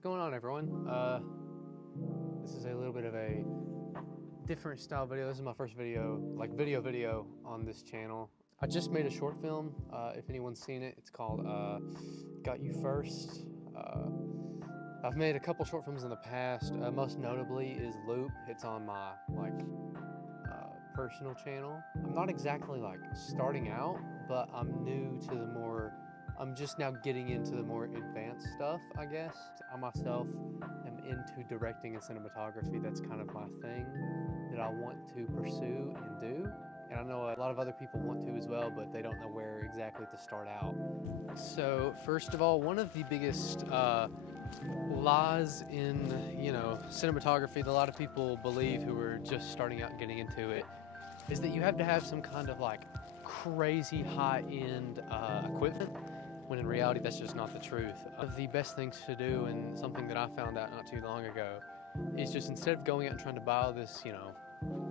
What's going on, everyone? This is a little bit of a different style video. This is my first video, like video on this channel. I just made a short film. If anyone's seen it, it's called Got You First. I've made a couple short films in the past. Most notably is Loop. It's on my personal channel. I'm not exactly like starting out, but I'm new to the more, I'm just now getting into the more advanced stuff, I guess. I myself am into directing and cinematography. That's kind of my thing that I want to pursue and do. And I know a lot of other people want to as well, but they don't know where exactly to start out. So first of all, one of the biggest lies in, cinematography that a lot of people believe who are just starting out and getting into it is that you have to have some kind of like crazy high-end equipment, when in reality that's just not the truth. One of the best things to do, and something that I found out not too long ago, is just instead of going out and trying to buy all this,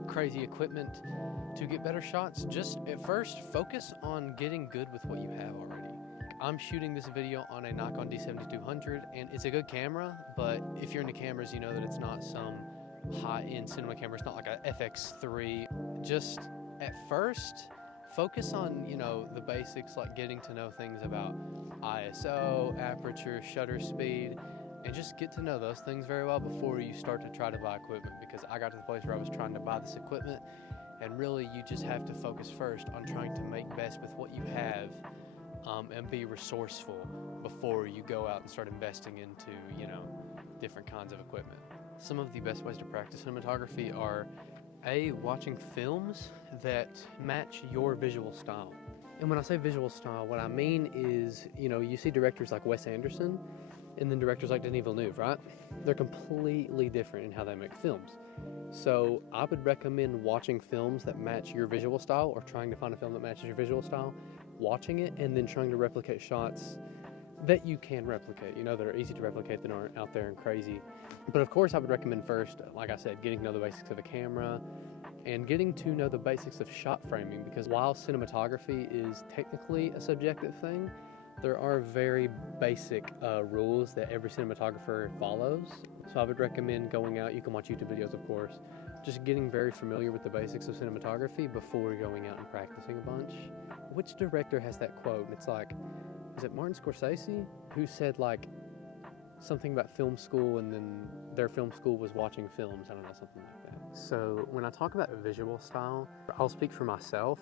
crazy equipment to get better shots, just at first focus on getting good with what you have already. I'm shooting this video on a Nikon D7200, and it's a good camera, but if you're into cameras, you know that it's not some high-end cinema camera. It's not like a FX3. Just at first, focus on, the basics, like getting to know things about ISO, aperture, shutter speed, and just get to know those things very well before you start to try to buy equipment, because I got to the place where I was trying to buy this equipment, and really you just have to focus first on trying to make best with what you have, and be resourceful before you go out and start investing into, different kinds of equipment. Some of the best ways to practice cinematography are watching films that match your visual style. And when I say visual style, what I mean is, you see directors like Wes Anderson and then directors like Denis Villeneuve, right? They're completely different in how they make films. So I would recommend watching films that match your visual style, or trying to find a film that matches your visual style, watching it, and then trying to replicate shots that you can replicate, that are easy to replicate, that aren't out there and crazy. But of course, I would recommend first, like I said, getting to know the basics of a camera and getting to know the basics of shot framing, because while cinematography is technically a subjective thing, there are very basic rules that every cinematographer follows. So I would recommend going out, you can watch YouTube videos of course, just getting very familiar with the basics of cinematography before going out and practicing a bunch. Which director has that quote? And it's like, is it Martin Scorsese who said like something about film school, and then their film school was watching films? I don't know, something like that. So when I talk about visual style, I'll speak for myself.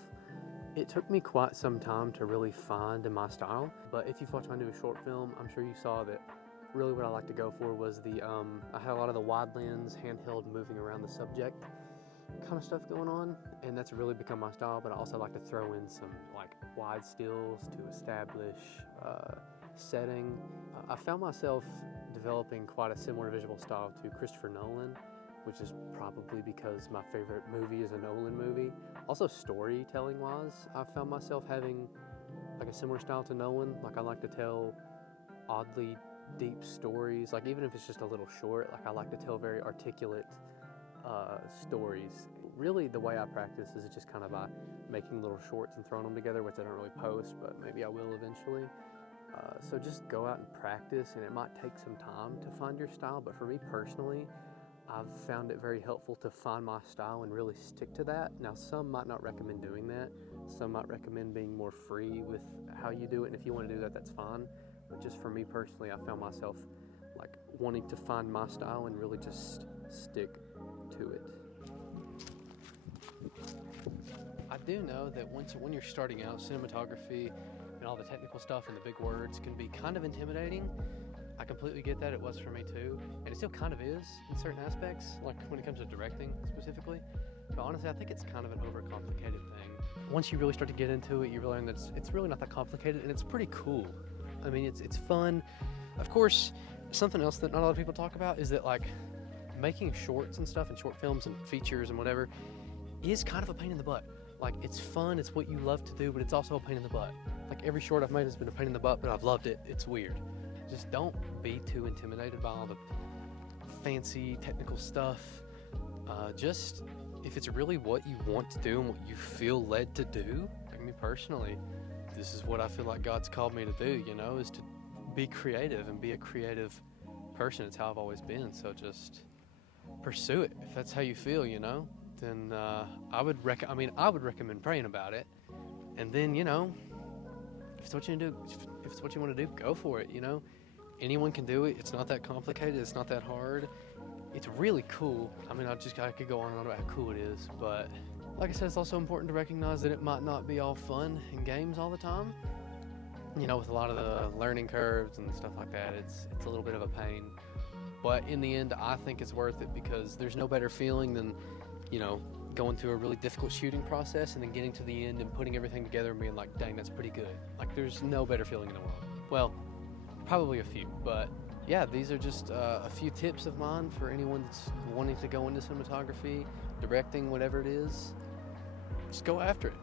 It took me quite some time to really find my style, but if you've watched my newest short film, I'm sure you saw that really what I like to go for was I had a lot of the wide lens, handheld, moving around the subject kind of stuff going on, and that's really become my style. But I also like to throw in some like wide stills to establish setting. I found myself developing quite a similar visual style to Christopher Nolan, which is probably because my favorite movie is a Nolan movie. Also, storytelling wise, I found myself having like a similar style to Nolan. Like I like to tell oddly deep stories, like even if it's just a little short, like I like to tell very articulate stories. Really the way I practice is just kind of by making little shorts and throwing them together, which I don't really post, but maybe I will eventually. So just go out and practice, and it might take some time to find your style, but for me personally, I've found it very helpful to find my style and really stick to that. Now, some might not recommend doing that. Some might recommend being more free with how you do it, and if you want to do that, that's fine. But just for me personally, I found myself like wanting to find my style and really just stick to it. I do know that when you're starting out, cinematography and all the technical stuff and the big words can be kind of intimidating. I completely get that. It was for me too, and it still kind of is in certain aspects, like when it comes to directing specifically. But honestly, I think it's kind of an overcomplicated thing. Once you really start to get into it, you learn that it's really not that complicated, and it's pretty cool. I mean, it's fun. Of course, something else that not a lot of people talk about is that like making shorts and stuff, and short films and features and whatever, is kind of a pain in the butt. Like, it's fun, it's what you love to do, but it's also a pain in the butt. Like, every short I've made has been a pain in the butt, but I've loved it. It's weird. Just don't be too intimidated by all the fancy technical stuff. Just, if it's really what you want to do and what you feel led to do, like me personally, this is what I feel like God's called me to do, is to be creative and be a creative person. It's how I've always been. So just pursue it. If that's how you feel, you know, then I would recommend praying about it. And then, you know, if it's what you do, if it's what you want to do, go for it. You know, anyone can do it. It's not that complicated. It's not that hard. It's really cool. I mean, I could go on and on about how cool it is, but like I said, it's also important to recognize that it might not be all fun and games all the time. You know, with a lot of the learning curves and stuff like that, it's a little bit of a pain. But in the end, I think it's worth it because there's no better feeling than, you know, going through a really difficult shooting process and then getting to the end and putting everything together and being like, dang, that's pretty good. Like, there's no better feeling in the world. Well, probably a few, but yeah, these are just a few tips of mine for anyone that's wanting to go into cinematography, directing, whatever it is. Just go after it.